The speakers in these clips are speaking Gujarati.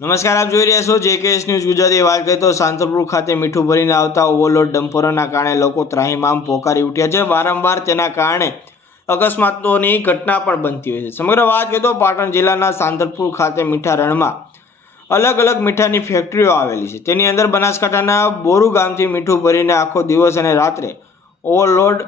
નમસ્કાર, આપ જોઈ રહ્યા છો જેકેએસ ન્યૂઝ ગુજરાતી। વાત કરીએ તો સાંતલપુર ખાતે મીઠું ભરીને આવતા ઓવરલોડ ડમ્પરોના કારણે લોકો ત્રાહિમામ પોકારી ઉઠ્યા છે। વારંવાર તેના કારણે અકસ્માતોની ઘટના પણ બનતી હોય છે। સમગ્ર વાત કરીએ તો પાટણ જિલ્લાના સાંતલપુર ખાતે મીઠા રણમાં અલગ અલગ મીઠાની ફેક્ટરીઓ આવેલી છે। તેની અંદર બનાસકાંઠાના બોરુ ગામથી મીઠું ભરીને આખો દિવસ અને રાત્રે ઓવરલોડ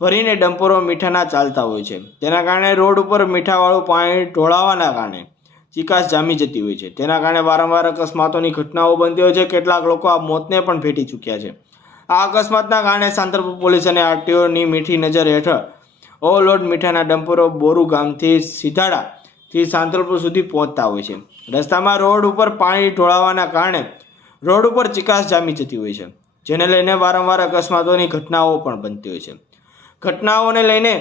ભરીને ડમ્પરો મીઠાના ચાલતા હોય છે। તેના કારણે રોડ ઉપર મીઠાવાળું પાણી ઢોળાવાના કારણે ચિકાસ જામી જતી હોય છે। તેના કારણે વારંવાર અકસ્માતોની ઘટનાઓ બનતી હોય છે। કેટલાક લોકો આ મોતને પણ ભેટી ચૂક્યા છે। આ અકસ્માતના કારણે સાંતલપુર પોલીસ અને આરટીઓની મીઠી નજર હેઠળ ઓવરલોડ મીઠાના ડમ્પરો બોરુ ગામથી સીધાડાથી સાંતલપુર સુધી પહોંચતા હોય છે। રસ્તામાં રોડ ઉપર પાણી ઢોળાવાના કારણે રોડ ઉપર ચિકાસ જામી જતી હોય છે, જેને લઈને વારંવાર અકસ્માતોની ઘટનાઓ પણ બનતી હોય છે। ઘટનાઓને લઈને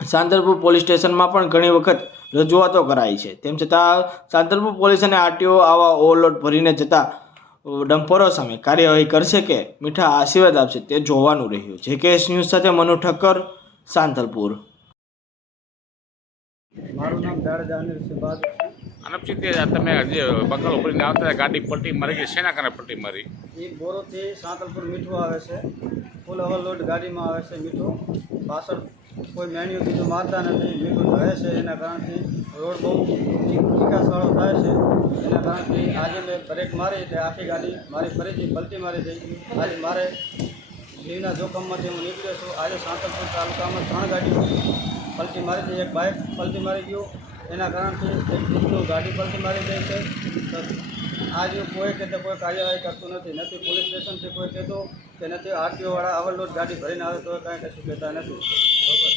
સાંતલપુર પોલીસ સ્ટેશનમાં પણ ઘણી વખત રજૂઆતો કરાઈ છે। તેમ છતાં સાંતલપુર પોલીસ અને આરટીઓ આવા ઓવરલોડ ભરીને જતા ડમ્પરો સામે કાર્યવાહી કરશે કે મીઠા આશીર્વાદ આપશે તે જોવાનું રહ્યું। જેકેએસ ન્યૂઝ સાથે મનુ ઠક્કર, સાંતલપુર। મારું નામ જાડેજા અનિલ છે। બાદ અનપચિત તમે જે બકાલો ભરીને આવતા ગાડી પલટી મારી ગઈ, શેના કારણે પલટી મારી? એ બોરોથી સાંતલપુર મીઠું આવે છે, ફૂલ ઓવરલોડ ગાડીમાં આવે છે મીઠું। પાછળ કોઈ મેન્યુ બીજું મારતા નથી, મીઠું રહે છે। એના કારણથી રોડ બહુ ચિકાસવાળો થાય છે। એના કારણથી આજે મેં બ્રેક મારી એટલે આખી ગાડી મારી ફરીથી પલટી મારી ગઈ। આજે મારે જીવના જોખમમાંથી હું નીકળ્યો છું। આજે સાંતલપુર તાલુકામાં 3 ગાડીઓ પલટી મારી હતી, એક બાઇક પલટી મારી ગયું। એના કારણથી એક દીકરું ગાડી પલટી મારી ગઈ છે। તો આજે કોઈ કે કોઈ કાર્યવાહી કરતું નથી, નથી પોલીસ સ્ટેશનથી કોઈ કહેતું કે નથી આરટીઓવાળા ઓવરલોડ ગાડી ભરીને આવે તો કાંઈ કશું કહેતા નથી, બરાબર।